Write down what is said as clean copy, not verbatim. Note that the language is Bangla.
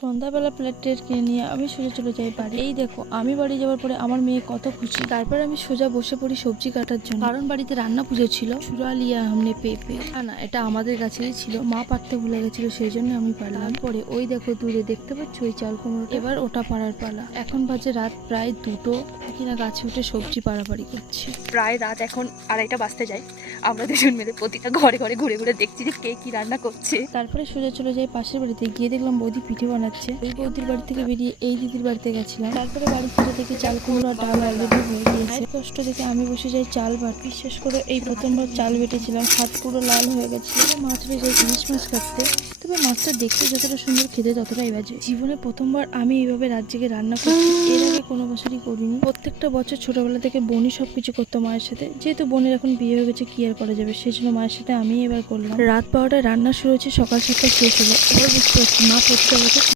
সন্ধ্যাবেলা প্লেট কিনে নিয়ে আমি সোজা চলে যাই বাড়ি। এই দেখো আমি বাড়ি যাওয়ার পরে আমার মেয়ে কত খুশি। তারপর আমি সোজা বসে পড়ি সবজি কাটার জন্য, কারণ বাড়িতে রান্না পুজো ছিল। সুরালিয়া আমনে পেঁপে না, এটা আমাদের গাছেই ছিল, মা পারতে ভুলে গেছিল, সেই জন্য আমি পারলাম। পরে ওই দেখো দূরে দেখতে পাচ্ছ ওই চাল কুমড়ো, এবার ওটা পাড়ার পালা। এখন বাজে রাত প্রায় 2টো, কিনা গাছে উঠে সবজি পাড়াপাড়ি করছি। প্রায় রাত এখন 2:30 বাজতে যায়। আমরা দুজন মিলে প্রতিটা ঘরে ঘরে ঘুরে ঘুরে দেখছি যে কে কি রান্না করছে। তারপরে সোজা চলে যাই পাশের বাড়িতে, গিয়ে দেখলাম বৌদি পিঠে বানাচ্ছে। ওই বৌদির বাড়ি থেকে বেরিয়ে এই দিদির বাড়িতে গেছিলাম। তারপরে বাড়ি ফিরে দেখি চাল কুমড়ো আর ডাল অলরেডি হয়ে গিয়েছে। কষ্ট দেখে আমি বসে যাই চাল বাট। বিশেষ করে এই প্রথমবার চাল বেটেছিলাম, হাত পুরো লাল হয়ে গেছে। মাছ রেখে যাই ইলিশ মাছ কাটতে। তবে মাছটা দেখতে যতটা সুন্দর, খেতে ততটাই বাজে। জীবনে প্রথমবার আমি এইভাবে রাত জেগে রান্না করছি, এর আগে কোনো বছরই করিনি। প্রত্যেকটা বছর ছোটবেলা থেকে বোনই সবকিছু করতো মায়ের সাথে, যেহেতু বোনের এখন বিয়ে হয়ে গেছে কি আর করা যাবে, সেই জন্য মায়ের সাথে আমি এবার করলাম। রাত 12টায় রান্না শুরু হয়েছে, সকাল 7টায় শেষ হলো। এবার বুঝতে পারছি মা করতে